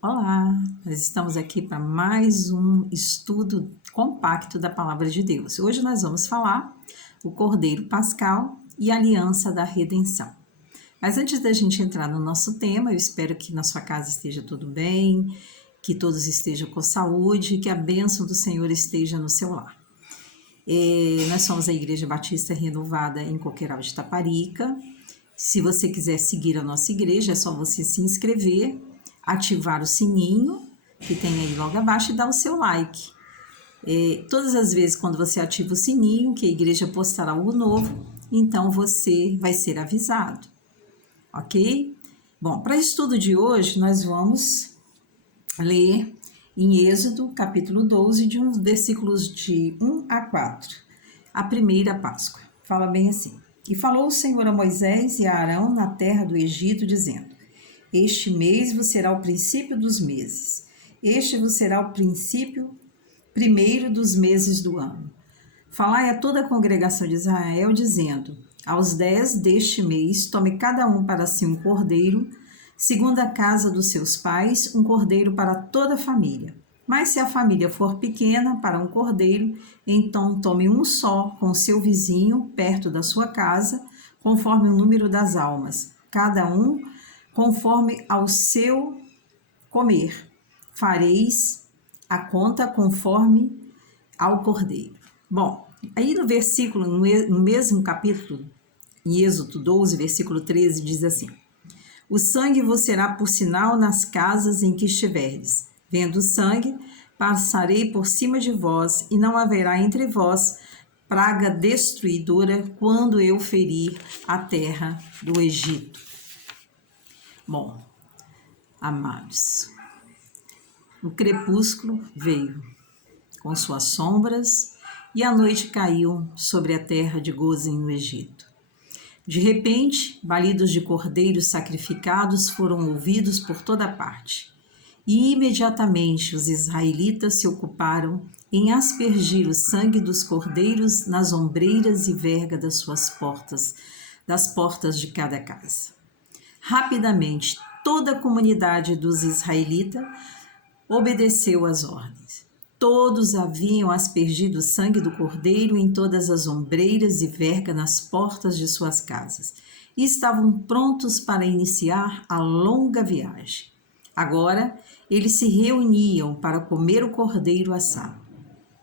Olá, nós estamos aqui para mais um estudo compacto da Palavra de Deus. Hoje nós vamos falar o Cordeiro Pascal e a Aliança da Redenção. Mas antes da gente entrar no nosso tema, eu espero que na sua casa esteja tudo bem, que todos estejam com saúde, que a bênção do Senhor esteja no seu lar. Nós somos a Igreja Batista Renovada em Coqueiral de Taparica. Se você quiser seguir a nossa igreja, é só você se inscrever, ativar o sininho que tem aí logo abaixo e dar o seu like. Todas as vezes quando você ativa o sininho, que a igreja postar algo novo, então você vai ser avisado, ok? Bom, para o estudo de hoje, nós vamos ler em Êxodo, capítulo 12, de uns versículos de 1 a 4, a primeira Páscoa. Fala bem assim: E falou o Senhor a Moisés e a Arão na terra do Egito, dizendo: Este mês vos será o princípio dos meses. Este vos será o primeiro dos meses do ano. Falai a toda a congregação de Israel, dizendo: Aos 10 deste mês, tome cada um para si um cordeiro, segundo a casa dos seus pais, um cordeiro para toda a família. Mas se a família for pequena, para um cordeiro, então tome um só com seu vizinho, perto da sua casa, conforme o número das almas, cada um conforme ao seu comer. Fareis a conta conforme ao cordeiro. Bom, aí no versículo, no mesmo capítulo, em Êxodo 12, versículo 13, diz assim: O sangue vos será por sinal nas casas em que estiverdes. Vendo o sangue, passarei por cima de vós, e não haverá entre vós praga destruidora quando eu ferir a terra do Egito. Bom, amados, o crepúsculo veio com suas sombras e a noite caiu sobre a terra de Gozem no Egito. De repente, balidos de cordeiros sacrificados foram ouvidos por toda parte. E imediatamente os israelitas se ocuparam em aspergir o sangue dos cordeiros nas ombreiras e verga das suas portas, das portas de cada casa. Rapidamente, toda a comunidade dos israelitas obedeceu às ordens. Todos haviam aspergido o sangue do cordeiro em todas as ombreiras e verga nas portas de suas casas e estavam prontos para iniciar a longa viagem. Agora, eles se reuniam para comer o cordeiro assado.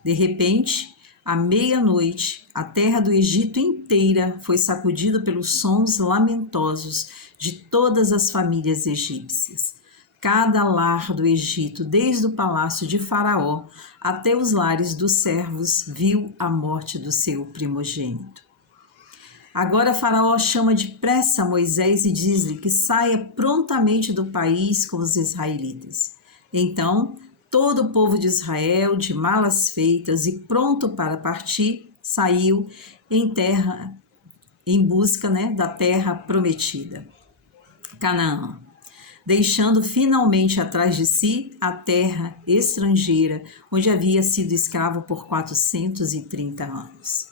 De repente, à meia-noite, a terra do Egito inteira foi sacudida pelos sons lamentosos de todas as famílias egípcias. Cada lar do Egito, desde o palácio de Faraó até os lares dos servos, viu a morte do seu primogênito. Agora Faraó chama depressa Moisés e diz-lhe que saia prontamente do país com os israelitas. Então, todo o povo de Israel, de malas feitas e pronto para partir, saiu em busca da terra prometida, Canaã, deixando finalmente atrás de si a terra estrangeira, onde havia sido escravo por 430 anos.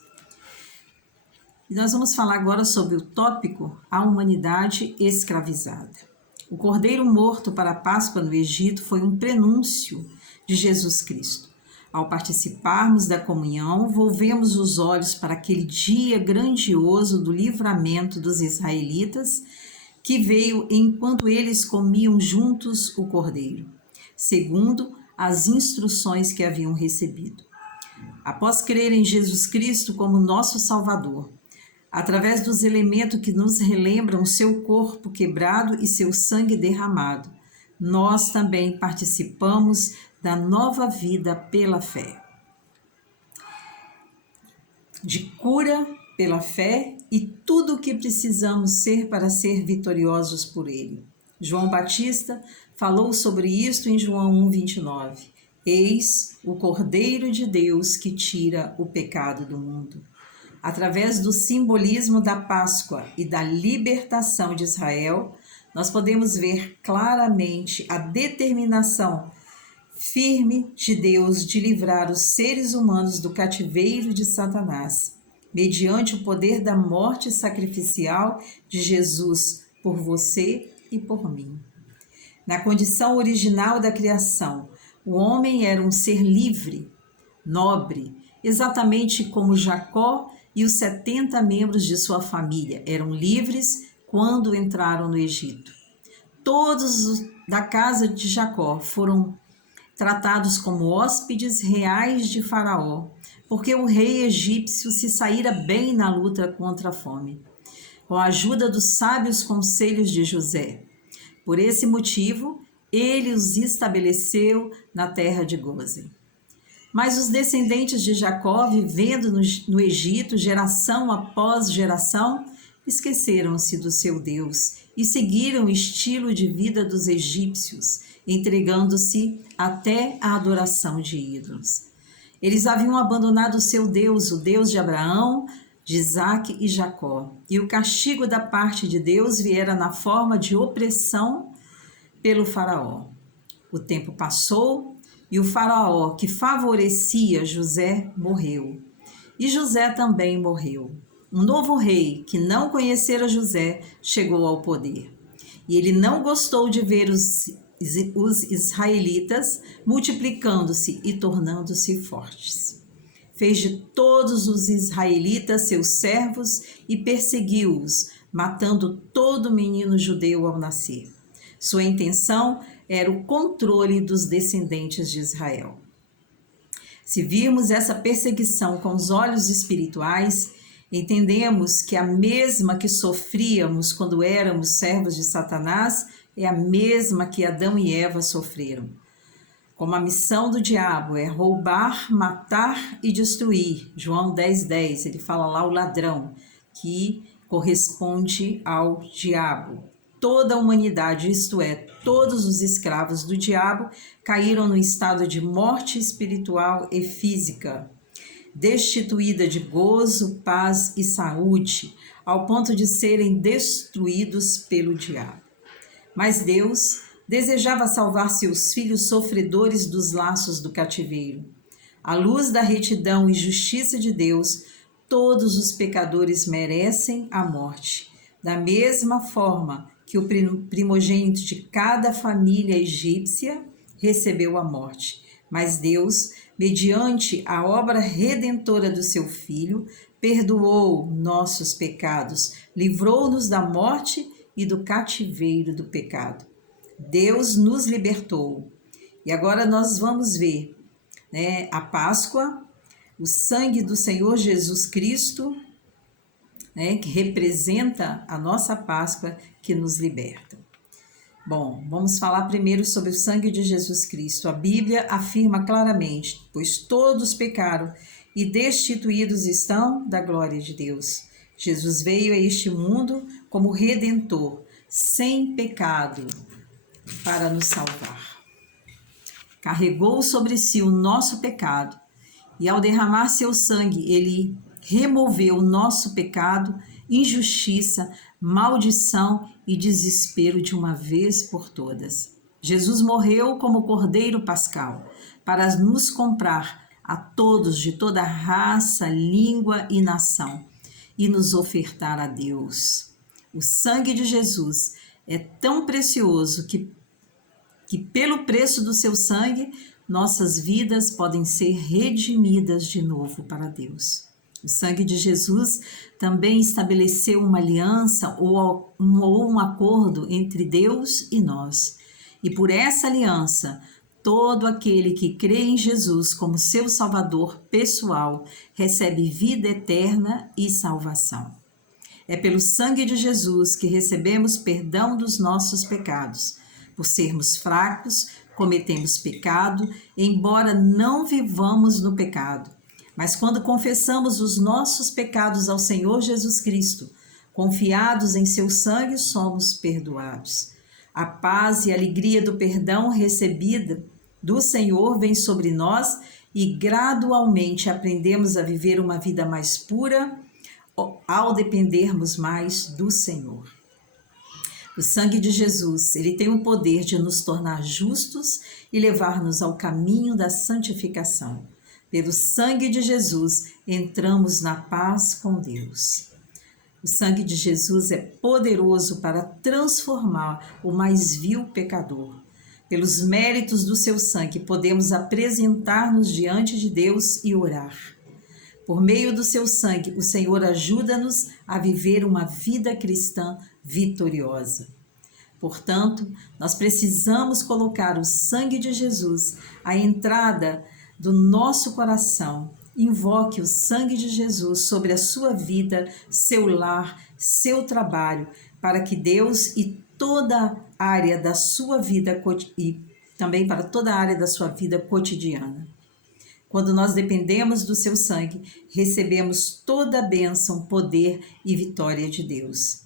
E nós vamos falar agora sobre o tópico A Humanidade Escravizada. O cordeiro morto para a Páscoa no Egito foi um prenúncio de Jesus Cristo. Ao participarmos da comunhão, volvemos os olhos para aquele dia grandioso do livramento dos israelitas, que veio enquanto eles comiam juntos o cordeiro, segundo as instruções que haviam recebido. Após crer em Jesus Cristo como nosso Salvador, através dos elementos que nos relembram seu corpo quebrado e seu sangue derramado, nós também participamos da nova vida pela fé. De cura pela fé e tudo o que precisamos ser para ser vitoriosos por ele. João Batista falou sobre isto em João 1:29. Eis o Cordeiro de Deus que tira o pecado do mundo. Através do simbolismo da Páscoa e da libertação de Israel, nós podemos ver claramente a determinação firme de Deus de livrar os seres humanos do cativeiro de Satanás, mediante o poder da morte sacrificial de Jesus por você e por mim. Na condição original da criação, o homem era um ser livre, nobre, exatamente como Jacó e os 70 membros de sua família eram livres quando entraram no Egito. Todos os da casa de Jacó foram tratados como hóspedes reais de Faraó, porque o rei egípcio se saíra bem na luta contra a fome, com a ajuda dos sábios conselhos de José. Por esse motivo, ele os estabeleceu na terra de Gósen. Mas os descendentes de Jacó, vivendo no Egito, geração após geração, esqueceram-se do seu Deus e seguiram o estilo de vida dos egípcios, entregando-se até à adoração de ídolos. Eles haviam abandonado o seu Deus, o Deus de Abraão, de Isaque e Jacó, e o castigo da parte de Deus viera na forma de opressão pelo faraó. O tempo passou e o faraó que favorecia José morreu. E José também morreu. Um novo rei que não conhecera José chegou ao poder. E ele não gostou de ver os israelitas multiplicando-se e tornando-se fortes. Fez de todos os israelitas seus servos e perseguiu-os, matando todo menino judeu ao nascer. Sua intenção era o controle dos descendentes de Israel. Se virmos essa perseguição com os olhos espirituais, entendemos que a mesma que sofríamos quando éramos servos de Satanás é a mesma que Adão e Eva sofreram. Como a missão do diabo é roubar, matar e destruir. João 10:10, ele fala lá o ladrão, que corresponde ao diabo. Toda a humanidade, isto é, todos os escravos do diabo, caíram no estado de morte espiritual e física, destituída de gozo, paz e saúde, ao ponto de serem destruídos pelo diabo. Mas Deus desejava salvar seus filhos sofredores dos laços do cativeiro. À luz da retidão e justiça de Deus, todos os pecadores merecem a morte. Da mesma forma que o primogênito de cada família egípcia recebeu a morte. Mas Deus, mediante a obra redentora do seu Filho, perdoou nossos pecados, livrou-nos da morte e do cativeiro do pecado. Deus nos libertou. E agora nós vamos ver, a Páscoa, o sangue do Senhor Jesus Cristo, que representa a nossa Páscoa, que nos liberta. Bom, vamos falar primeiro sobre o sangue de Jesus Cristo. A Bíblia afirma claramente: pois todos pecaram e destituídos estão da glória de Deus. Jesus veio a este mundo como Redentor, sem pecado, para nos salvar. Carregou sobre si o nosso pecado e, ao derramar seu sangue, ele removeu o nosso pecado, injustiça, maldição e desespero de uma vez por todas. Jesus morreu como Cordeiro Pascal para nos comprar a todos de toda raça, língua e nação e nos ofertar a Deus. O sangue de Jesus é tão precioso que pelo preço do seu sangue, nossas vidas podem ser redimidas de novo para Deus. O sangue de Jesus também estabeleceu uma aliança ou um acordo entre Deus e nós. E por essa aliança, todo aquele que crê em Jesus como seu Salvador pessoal recebe vida eterna e salvação. É pelo sangue de Jesus que recebemos perdão dos nossos pecados. Por sermos fracos, cometemos pecado, embora não vivamos no pecado. Mas quando confessamos os nossos pecados ao Senhor Jesus Cristo, confiados em seu sangue, somos perdoados. A paz e a alegria do perdão recebida do Senhor vem sobre nós e gradualmente aprendemos a viver uma vida mais pura ao dependermos mais do Senhor. O sangue de Jesus, ele tem o poder de nos tornar justos e levar-nos ao caminho da santificação. Pelo sangue de Jesus, entramos na paz com Deus. O sangue de Jesus é poderoso para transformar o mais vil pecador. Pelos méritos do seu sangue, podemos apresentar-nos diante de Deus e orar. Por meio do seu sangue, o Senhor ajuda-nos a viver uma vida cristã vitoriosa. Portanto, nós precisamos colocar o sangue de Jesus à entrada do nosso coração. Invoque o sangue de Jesus sobre a sua vida, seu lar, seu trabalho, para que Deus e toda a área da sua vida e também para toda a área da sua vida cotidiana. Quando nós dependemos do seu sangue, recebemos toda a bênção, poder e vitória de Deus.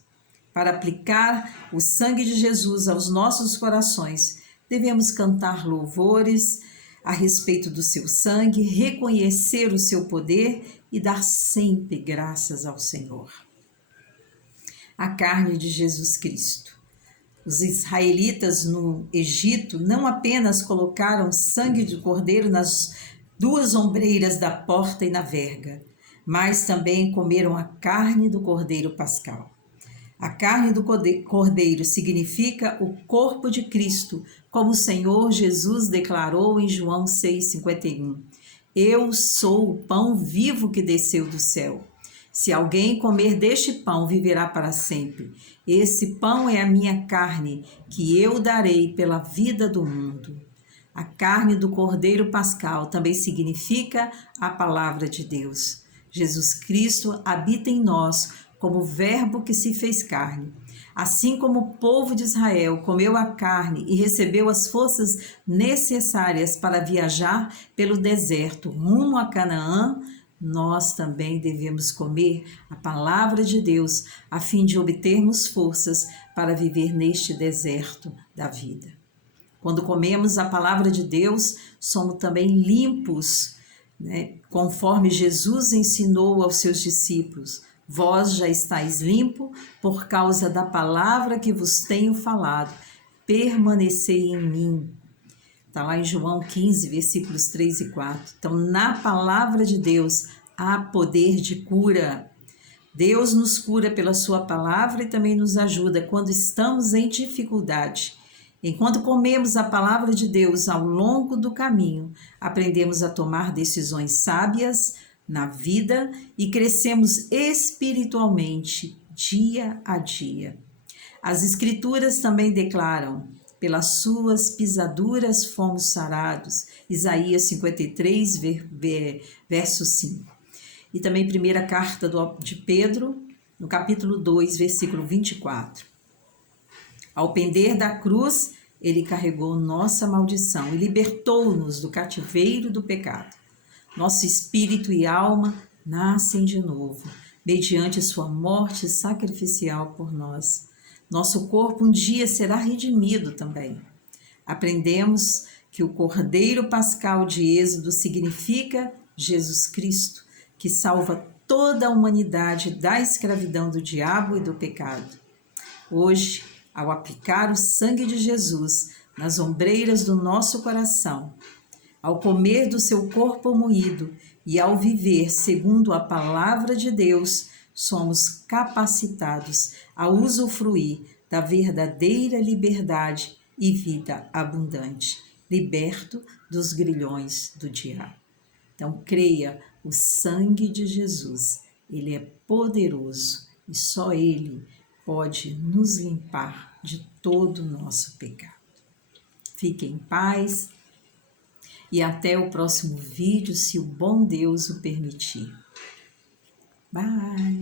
Para aplicar o sangue de Jesus aos nossos corações, devemos cantar louvores a respeito do seu sangue, reconhecer o seu poder e dar sempre graças ao Senhor. A carne de Jesus Cristo. Os israelitas no Egito não apenas colocaram sangue de cordeiro nas duas ombreiras da porta e na verga, mas também comeram a carne do cordeiro pascal. A carne do cordeiro significa o corpo de Cristo, como o Senhor Jesus declarou em João 6,51. Eu sou o pão vivo que desceu do céu. Se alguém comer deste pão, viverá para sempre. Esse pão é a minha carne, que eu darei pela vida do mundo. A carne do cordeiro pascal também significa a palavra de Deus. Jesus Cristo habita em nós como o verbo que se fez carne. Assim como o povo de Israel comeu a carne e recebeu as forças necessárias para viajar pelo deserto rumo a Canaã, nós também devemos comer a palavra de Deus a fim de obtermos forças para viver neste deserto da vida. Quando comemos a palavra de Deus, somos também limpos, conforme Jesus ensinou aos seus discípulos. Vós já estáis limpo por causa da palavra que vos tenho falado. Permanecei em mim. Está lá em João 15, versículos 3 e 4. Então, na palavra de Deus, há poder de cura. Deus nos cura pela sua palavra e também nos ajuda quando estamos em dificuldade. Enquanto comemos a palavra de Deus ao longo do caminho, aprendemos a tomar decisões sábias na vida e crescemos espiritualmente dia a dia. As Escrituras também declaram: pelas suas pisaduras fomos sarados. Isaías 53, verso 5. E também primeira carta de Pedro, no capítulo 2, versículo 24. Ao pender da cruz, ele carregou nossa maldição e libertou-nos do cativeiro do pecado. Nosso espírito e alma nascem de novo, mediante sua morte sacrificial por nós. Nosso corpo um dia será redimido também. Aprendemos que o Cordeiro Pascal de Êxodo significa Jesus Cristo, que salva toda a humanidade da escravidão do diabo e do pecado. Hoje, ao aplicar o sangue de Jesus nas ombreiras do nosso coração, ao comer do seu corpo moído e ao viver segundo a palavra de Deus, somos capacitados a usufruir da verdadeira liberdade e vida abundante, liberto dos grilhões do diabo. Então, creia, o sangue de Jesus, ele é poderoso e só ele pode nos limpar de todo o nosso pecado. Fique em paz e até o próximo vídeo, se o bom Deus o permitir. Bye!